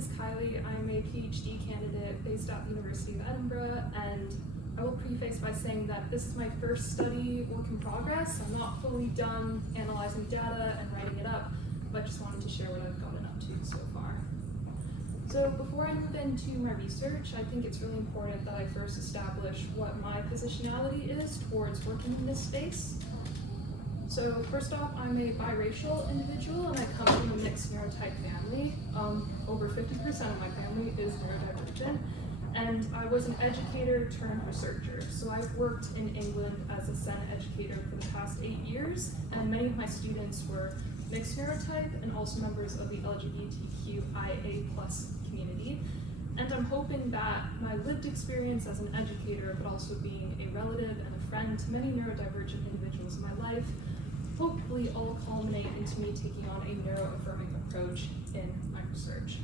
is Kylie. I'm a PhD candidate based at the University of Edinburgh, and I will preface by saying that this is my first study work in progress. I'm not fully done analyzing data and writing it up, but just wanted to share what I've gotten up to so far. So before I move into my research, I think it's really important that I first establish what my positionality is towards working in this space. So first off, I'm a biracial individual and I come from a mixed neurotype family. Over 50% of my family is neurodivergent, and I was an educator turned researcher. So I've worked in England as a SEN educator for the past 8 years, and many of my students were mixed neurotype and also members of the LGBTQIA+ community. And I'm hoping that my lived experience as an educator, but also being a relative and a friend to many neurodivergent individuals in my life, hopefully all culminate into me taking on a neuro-affirming approach in my research.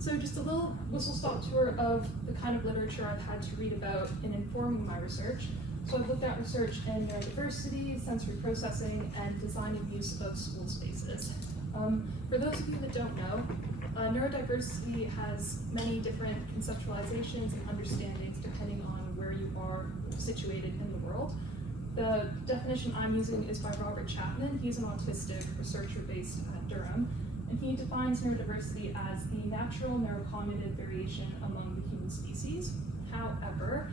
So just a little whistle-stop tour of the kind of literature I've had to read about in informing my research. So I've looked at research in neurodiversity, sensory processing, and design and use of school spaces. For those of you that don't know, neurodiversity has many different conceptualizations and understandings depending on where you are situated in the world. The definition I'm using is by Robert Chapman. He's an autistic researcher based at Durham, and he defines neurodiversity as the natural neurocognitive variation among the human species. However,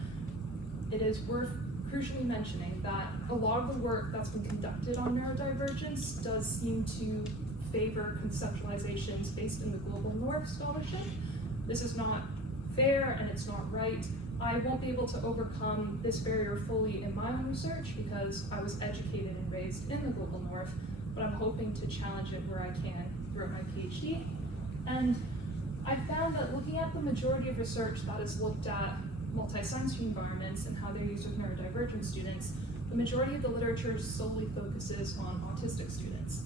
it is worth crucially mentioning that a lot of the work that's been conducted on neurodivergence does seem to favor conceptualizations based in the global north scholarship. This is not fair and it's not right. I won't be able to overcome this barrier fully in my own research because I was educated and raised in the global north, but I'm hoping to challenge it where I can throughout my PhD. And I found that looking at the majority of research that has looked at multisensory environments and how they're used with neurodivergent students, the majority of the literature solely focuses on autistic students.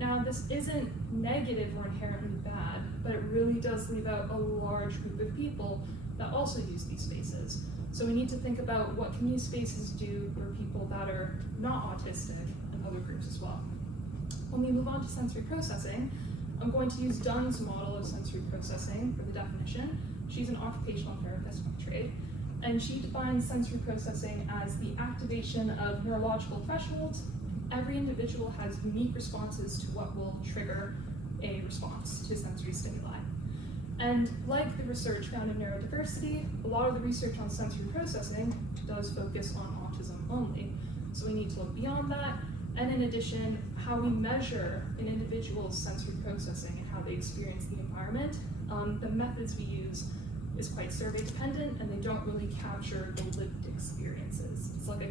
Now, this isn't negative or inherently bad, but it really does leave out a large group of people that also use these spaces. So we need to think about what can these spaces do for people that are not autistic and other groups as well. When we move on to sensory processing, I'm going to use Dunn's model of sensory processing for the definition. She's an occupational therapist by trade, and she defines sensory processing as the activation of neurological thresholds. Every individual has unique responses to what will trigger a response to sensory stimuli. And like the research found in neurodiversity, a lot of the research on sensory processing does focus on autism only. So we need to look beyond that. And in addition, how we measure an individual's sensory processing and how they experience the environment, the methods we use is quite survey dependent, and they don't really capture the lived experiences. It's like a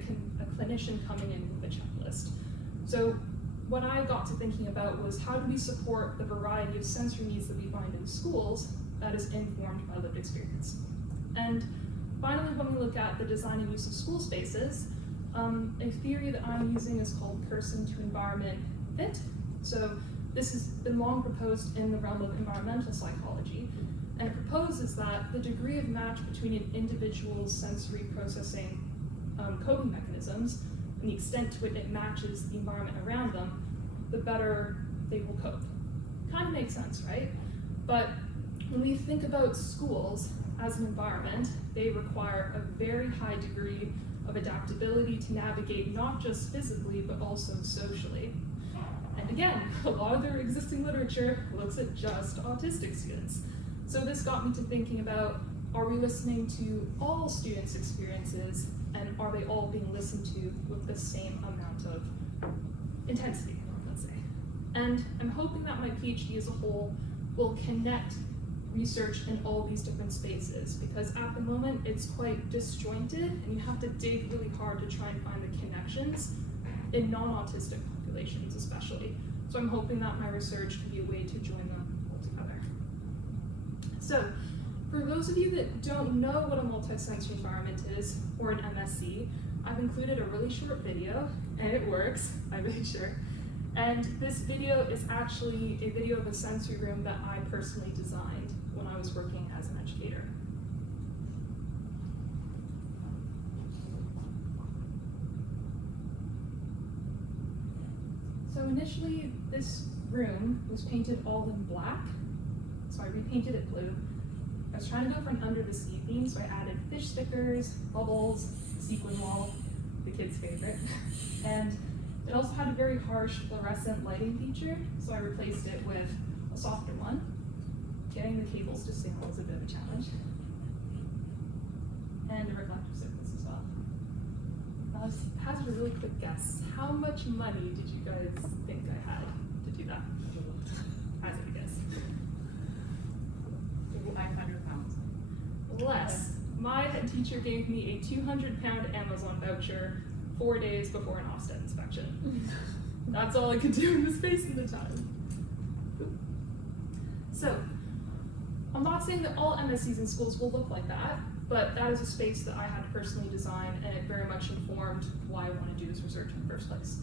clinician coming in with a checklist. So what I got to thinking about was how do we support the variety of sensory needs that we find in schools that is informed by lived experience. And finally, when we look at the design and use of school spaces, a theory that I'm using is called person to environment fit. So this has been long proposed in the realm of environmental psychology, and it proposes that the degree of match between an individual's sensory processing coping mechanisms and the extent to which it matches the environment around them, the better they will cope. Kind of makes sense, right? But when we think about schools as an environment, they require a very high degree of adaptability to navigate not just physically, but also socially. And again, a lot of their existing literature looks at just autistic students. So this got me to thinking about, are we listening to all students' experiences, and are they all being listened to with the same amount of intensity, let's say? And I'm hoping that my PhD as a whole will connect research in all these different spaces, because at the moment it's quite disjointed and you have to dig really hard to try and find the connections in non-autistic populations especially. So I'm hoping that my research can be a way to join them all together. So for those of you that don't know what a multisensory environment is, or an MSE, I've included a really short video, and it works, I made sure. And this video is actually a video of a sensory room that I personally designed when I was working as an educator. So initially, this room was painted all in black, painted it blue. I was trying to go for an under the sea theme, so I added fish stickers, bubbles, sequin wall, the kids' favorite. And it also had a very harsh fluorescent lighting feature, so I replaced it with a softer one. Getting the cables to stay on was a bit of a challenge. And a reflective surface as well. Hazard a really quick guess. How much money did you guys think I had to do that? Hazard a guess. 500 pounds. Less. My head teacher gave me a 200-pound Amazon voucher 4 days before an Ofsted inspection. That's all I could do in the space and the time. So, I'm not saying that all MSEs in schools will look like that, but that is a space that I had to personally design, and it very much informed why I want to do this research in the first place.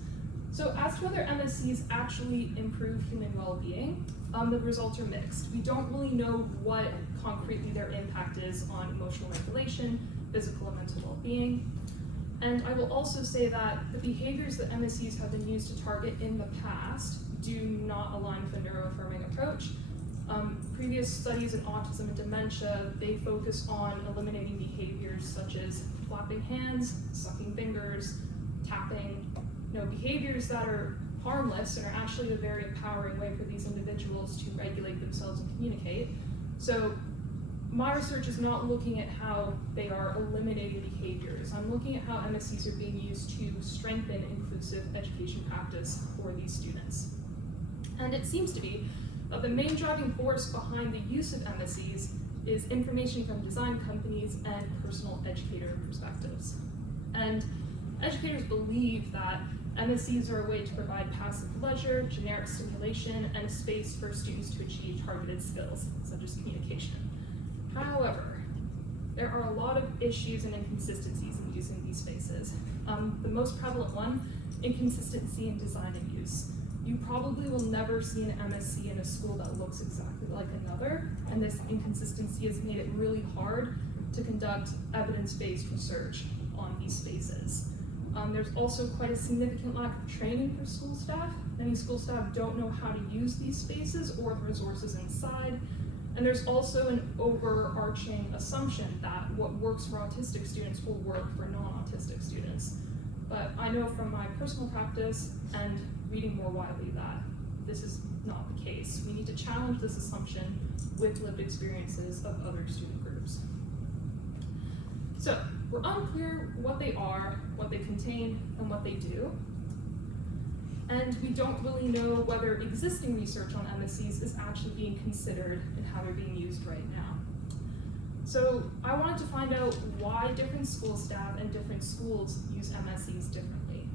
So as to whether MSEs actually improve human well-being, the results are mixed. We don't really know what concretely their impact is on emotional regulation, physical and mental well-being. And I will also say that the behaviors that MSEs have been used to target in the past do not align with a neuroaffirming approach. Previous studies in autism and dementia, they focus on eliminating behaviors such as flapping hands, sucking fingers, tapping, behaviors that are harmless and are actually a very empowering way for these individuals to regulate themselves and communicate. So my research is not looking at how they are eliminating behaviors. I'm looking at how MSEs are being used to strengthen inclusive education practice for these students. And it seems to be that the main driving force behind the use of MSEs is information from design companies and personal educator perspectives. And educators believe that MSEs are a way to provide passive pleasure, generic stimulation, and a space for students to achieve targeted skills, such as communication. However, there are a lot of issues and inconsistencies in using these spaces. The most prevalent one, inconsistency in design and use. You probably will never see an MSE in a school that looks exactly like another, and this inconsistency has made it really hard to conduct evidence-based research on these spaces. There's also quite a significant lack of training for school staff. Many school staff don't know how to use these spaces or the resources inside. And there's also an overarching assumption that what works for autistic students will work for non-autistic students. But I know from my personal practice and reading more widely that this is not the case. We need to challenge this assumption with lived experiences of other student groups. So, we're unclear what they are, what they contain, and what they do. And we don't really know whether existing research on MSEs is actually being considered and how they're being used right now. So I wanted to find out why different school staff and different schools use MSEs differently.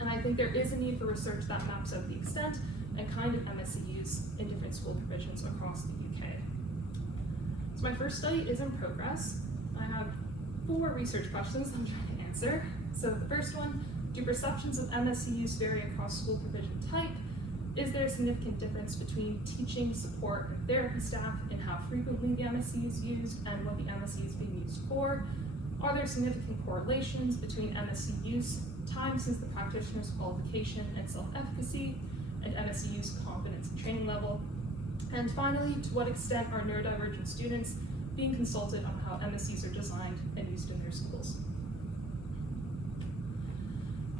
And I think there is a need for research that maps out the extent and kind of MSE use in different school provisions across the UK. So my first study is in progress. I have 4 research questions I'm trying to answer. So the first one, do perceptions of MSE use vary across school provision type? Is there a significant difference between teaching, support, and therapy staff in how frequently the MSE is used and what the MSE is being used for? Are there significant correlations between MSE use, time since the practitioner's qualification and self-efficacy, and MSE use competence and training level? And finally, to what extent are neurodivergent students being consulted on how MSEs are designed and used in their schools?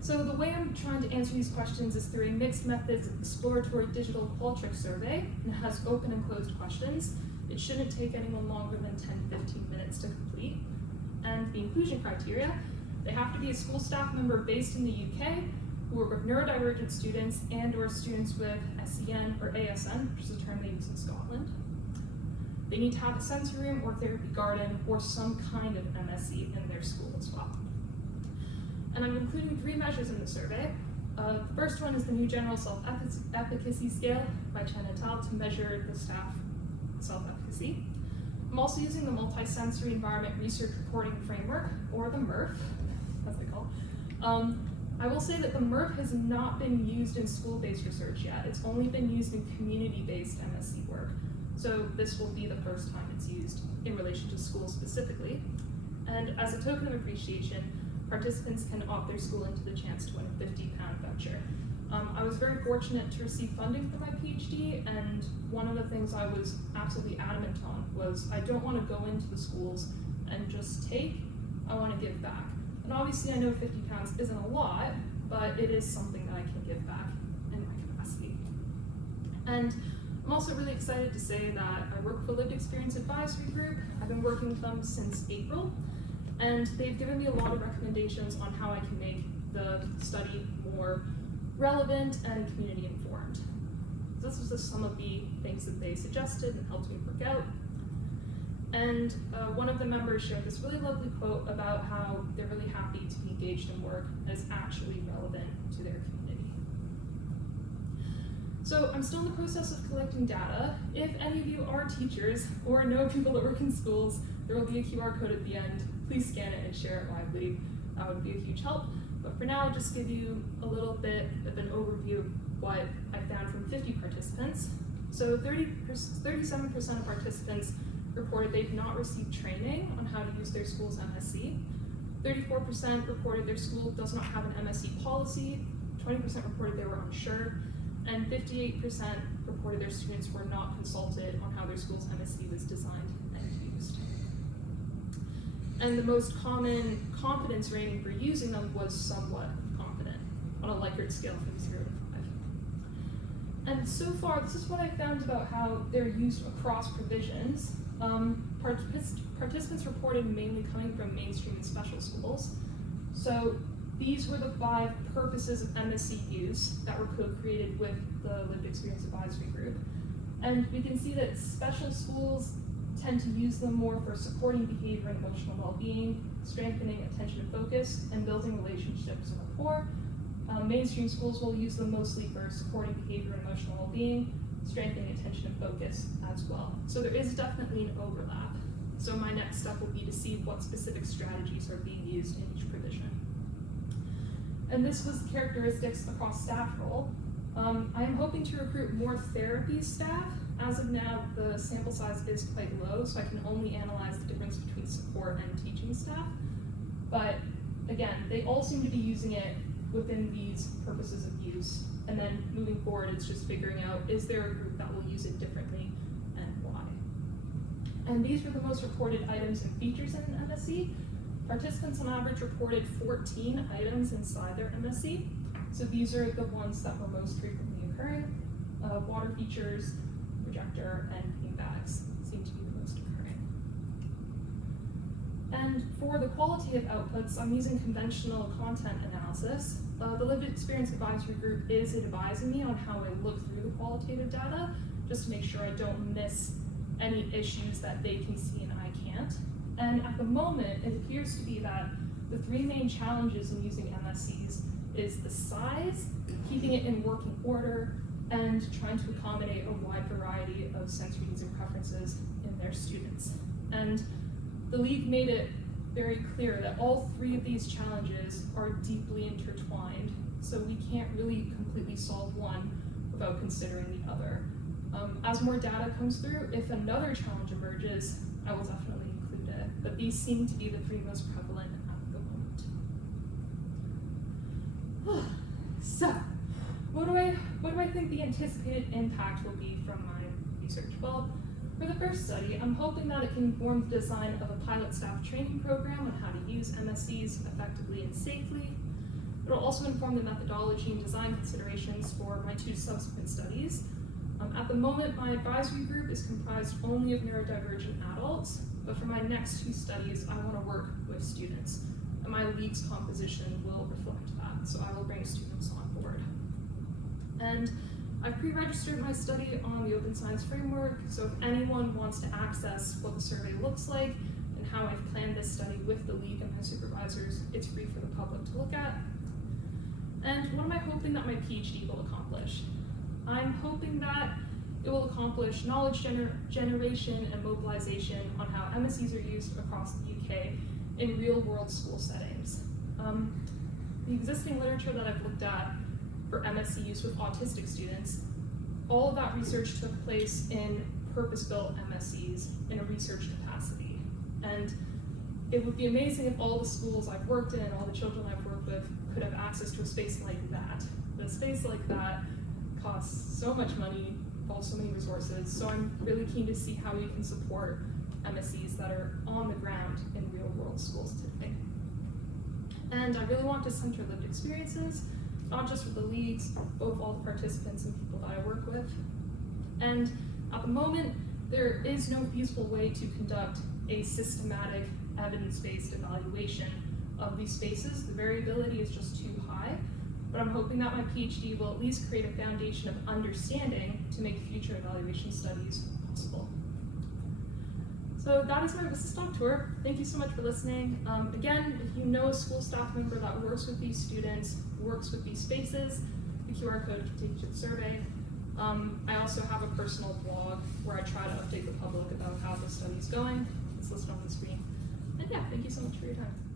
So the way I'm trying to answer these questions is through a mixed methods exploratory digital Qualtrics survey, and it has open and closed questions. It shouldn't take anyone longer than 10-15 minutes to complete. And the inclusion criteria, they have to be a school staff member based in the UK who work with neurodivergent students and or students with SEN or ASN, which is a term they use in Scotland. They need to have a sensory room or therapy garden or some kind of MSE in their school as well. And I'm including 3 measures in the survey. The first one is the new general self-efficacy scale by Chen et al. To measure the staff self-efficacy. I'm also using the multi-sensory environment research reporting framework, or the MRF, as they call it. I will say that the MRF has not been used in school-based research yet. It's only been used in community-based MSE work. So this will be the first time it's used in relation to schools specifically. And as a token of appreciation, participants can opt their school into the chance to win a £50 voucher. I was very fortunate to receive funding for my PhD, and one of the things I was absolutely adamant on was I don't want to go into the schools and just take, I want to give back. And obviously I know 50 pounds isn't a lot, but it is something that I can give back in my capacity. And I'm also really excited to say that I work for Lived Experience Advisory Group. I've been working with them since April, and they've given me a lot of recommendations on how I can make the study more relevant and community informed. This was just some of the things that they suggested and helped me work out. And one of the members shared this really lovely quote about how they're really happy to be engaged in work that is actually relevant to their community. So I'm still in the process of collecting data. If any of you are teachers or know people that work in schools, there will be a QR code at the end. Please scan it and share it widely. That would be a huge help. But for now, I'll just give you a little bit of an overview of what I found from 50 participants. So 37% of participants reported they've not received training on how to use their school's MSE. 34% reported their school does not have an MSE policy. 20% reported they were unsure. And 58% reported their students were not consulted on how their school's MSE was designed and used. And the most common confidence rating for using them was somewhat confident on a Likert scale from 0 to 5. And so far, this is what I found about how they're used across provisions. Participants reported mainly coming from mainstream and special schools. So these were the 5 purposes of MSE use that were co-created with the Lived Experience Advisory Group. And we can see that special schools tend to use them more for supporting behavior and emotional well-being, strengthening attention and focus, and building relationships and rapport. Mainstream schools will use them mostly for supporting behavior and emotional well-being, strengthening attention and focus as well. So there is definitely an overlap. So my next step will be to see what specific strategies are being used in each provision. And this was the characteristics across staff role. I am hoping to recruit more therapy staff. As of now, the sample size is quite low, so I can only analyze the difference between support and teaching staff. But again, they all seem to be using it within these purposes of use. And then moving forward, it's just figuring out, is there a group that will use it differently and why? And these were the most reported items and features in an MSE. Participants on average reported 14 items inside their MSE. So these are the ones that were most frequently occurring. Water features, projector, and bean bags seem to be the most occurring. And for the qualitative outputs, I'm using conventional content analysis. The Lived Experience Advisory Group is advising me on how I look through the qualitative data, just to make sure I don't miss any issues that they can see and I can't. And at the moment, it appears to be that the 3 main challenges in using MSEs is the size, keeping it in working order, and trying to accommodate a wide variety of sensory needs and preferences in their students. And the League made it very clear that all 3 of these challenges are deeply intertwined, so we can't really completely solve one without considering the other. As more data comes through, if another challenge emerges, I will definitely include it, but these seem to be the 3 most prevalent at the moment. So, what do I think the anticipated impact will be from my research? Well, for the first study, I'm hoping that it can inform the design of a pilot staff training program on how to use MSEs effectively and safely. It will also inform the methodology and design considerations for my 2 subsequent studies. At the moment, my advisory group is comprised only of neurodivergent adults, but for my next 2 studies, I want to work with students. And my League's composition will reflect that, so I will bring students on board. And I've pre-registered my study on the Open Science Framework, so if anyone wants to access what the survey looks like and how I've planned this study with the League and my supervisors, it's free for the public to look at. And what am I hoping that my PhD will accomplish? I'm hoping that it will accomplish knowledge generation and mobilization on how MSEs are used across the UK in real-world school settings. The existing literature that I've looked at for MSE use with autistic students, all of that research took place in purpose-built MSEs in a research capacity. And it would be amazing if all the schools I've worked in, all the children I've worked with, could have access to a space like that. But a space like that costs so much money, involves so many resources, so I'm really keen to see how we can support MSEs that are on the ground in real world schools today. And I really want to center lived experiences, not just with the leagues, but with all the participants and people that I work with. And at the moment, there is no feasible way to conduct a systematic, evidence-based evaluation of these spaces. The variability is just too high, but I'm hoping that my PhD will at least create a foundation of understanding to make future evaluation studies possible. So that is my whistle stop tour. Thank you so much for listening. Again, if you know a school staff member that works with these students, works with these spaces, the QR code can take you to the survey. I also have a personal blog where I try to update the public about how the study is going. It's listed on the screen. And yeah, thank you so much for your time.